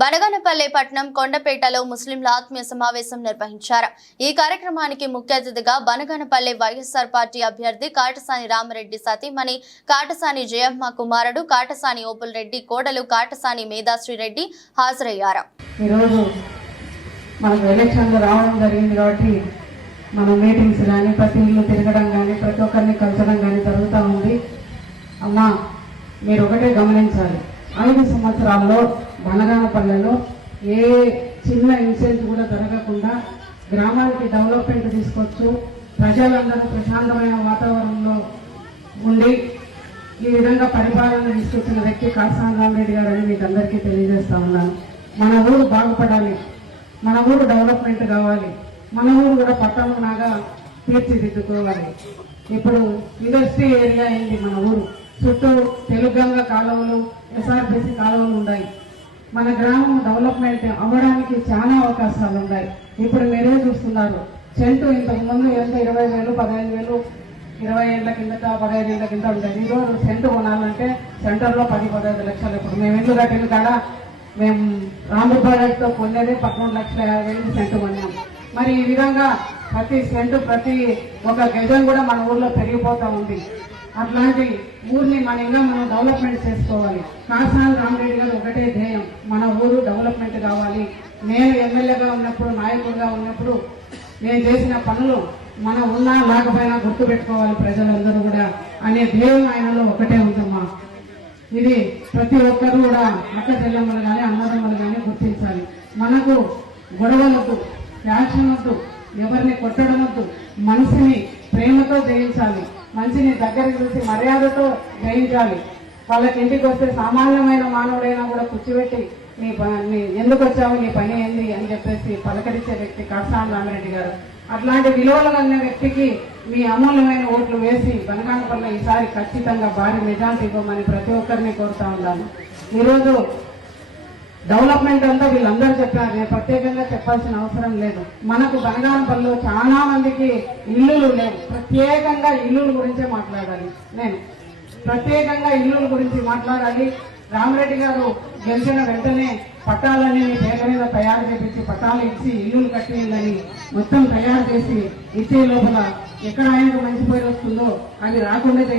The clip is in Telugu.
బనగానపల్లె పట్టణం కొండపేటలో ముస్లింల ఆత్మీయ సమావేశం నిర్వహించారు। ఈ కార్యక్రమానికి ముఖ్య అతిథిగా బనగానపల్లె వైఎస్ఆర్ పార్టీ అభ్యర్థి కాటసాని రామరెడ్డి సతీమణి కాటసాని జయమ్మ కుమారుడు కాటసాని ఓపుల్ రెడ్డి కోడలు కాటసాని మేధాశ్రీ రెడ్డి హాజరయ్యారు। ఈరోజు మనకు ఎలక్షన్లు రావడం జరిగింది కాబట్టి మన మీటింగ్స్ కానీ ప్రతి ఇల్లు తిరగడం కానీ ప్రతి ఒక్కరిని కలచడం కానీ జరుగుతూ ఉంది। అమ్మా మీరు ఒకటే గమనించాలి, 5 సంవత్సరాల్లో బనగానపల్లెలో ఏ చిన్న ఇన్సిడెంట్ కూడా జరగకుండా గ్రామానికి డెవలప్మెంట్ తీసుకొచ్చు ప్రజలందరూ ప్రశాంతమైన వాతావరణంలో ఉండి ఈ విధంగా పరిపాలన తీసుకొచ్చిన వ్యక్తి కాటసాని రామరెడ్డి గారు అని మీకు అందరికీ తెలియజేస్తా ఉన్నాను। మన ఊరు బాగుపడాలి, మన ఊరు డెవలప్మెంట్ కావాలి, మన ఊరు కూడా పట్టణంలాగా తీర్చిదిద్దుకోవాలి। ఇప్పుడు ఇండస్ట్రీ ఏరియా అయింది మన ఊరు, చుట్టూ తెలుగంగ కాలువలు ఎస్ఆర్బీసీ కాలువలు ఉన్నాయి। మన గ్రామం డెవలప్మెంట్ అవ్వడానికి చాలా అవకాశాలు ఉన్నాయి। ఇప్పుడు మీరే చూస్తున్నారు, సెంటు ఇంతకు ముందు 20,000 15,000 20 ఏళ్ల కిందట 15 ఏళ్ల కింద ఉండేది। ఈరోజు సెంటు కొనాలంటే సెంటర్లో 10-15 లక్షలు। ఇప్పుడు మేము ఇల్లు కట్టిన కాడ మేము రామబాడతో కొనేది 13,50,000 సెంటు కొన్నాం। మరి ఈ విధంగా ప్రతి సెంటు ప్రతి ఒక గజం కూడా మన ఊర్లో పెరిగిపోతా ఉంది। అట్లాంటి ఊరిని మన ఇంకా మనం డెవలప్మెంట్ చేసుకోవాలి। కాటసాని రామరెడ్డి గారు ఒకటే ధ్యేయం, మన ఊరు డెవలప్మెంట్ కావాలి। నేను ఎమ్మెల్యేగా ఉన్నప్పుడు నాయకుడిగా ఉన్నప్పుడు నేను చేసిన పనులు మనం ఉన్నా లేకపోయినా గుర్తుపెట్టుకోవాలి ప్రజలందరూ కూడా అనే ధ్యేయం ఆయనలో ఒకటే ఉందమ్మా। ఇది ప్రతి ఒక్కరు కూడా అక్క చెల్లెమ్మలు కానీ అన్నదమ్మలు కానీ గుర్తించాలి। మనకు గొడవలొద్దు, యాక్షన్ వద్దు, ఎవరిని కొట్టడం వద్దు, మనిషిని ప్రేమతో జయించాలి, మంచిని దగ్గరికి చూసి మర్యాదతో జయించాలి। వాళ్ళకి ఇంటికి వస్తే సామాన్యమైన మానవుడైనా కూడా కూర్చోబెట్టి నీ ఎందుకు వచ్చావు, నీ పని ఏంది అని చెప్పేసి పలకరించే వ్యక్తి కాటసాని రామరెడ్డి గారు। అట్లాంటి విలువలు అనే వ్యక్తికి మీ అమూల్యమైన ఓట్లు వేసి బనగానపల్లె ఈసారి ఖచ్చితంగా భారీ మెజార్టీ ఇవ్వమని ప్రతి ఒక్కరిని కోరుతా ఉన్నాను। ఈరోజు డెవలప్మెంట్ అంతా వీళ్ళందరూ చెప్పారు, నేను ప్రత్యేకంగా చెప్పాల్సిన అవసరం లేదు। మనకు బనగానపల్లిలో చాలా మందికి ఇల్లులు లేవు, ప్రత్యేకంగా ఇల్లుల గురించే మాట్లాడాలి। నేను ప్రత్యేకంగా ఇల్లుల గురించి మాట్లాడాలి। రామరెడ్డి గారు గెలిచిన వెంటనే పట్టాలన్నీ మీ పేద మీద తయారు చేపించి పట్టాలు ఇచ్చి ఇల్లులు కట్టిందని మొత్తం తయారు చేసి ఇచ్చే లోపల ఎక్కడ ఆయనకు మంచి పేరు వస్తుందో అది రాకుండా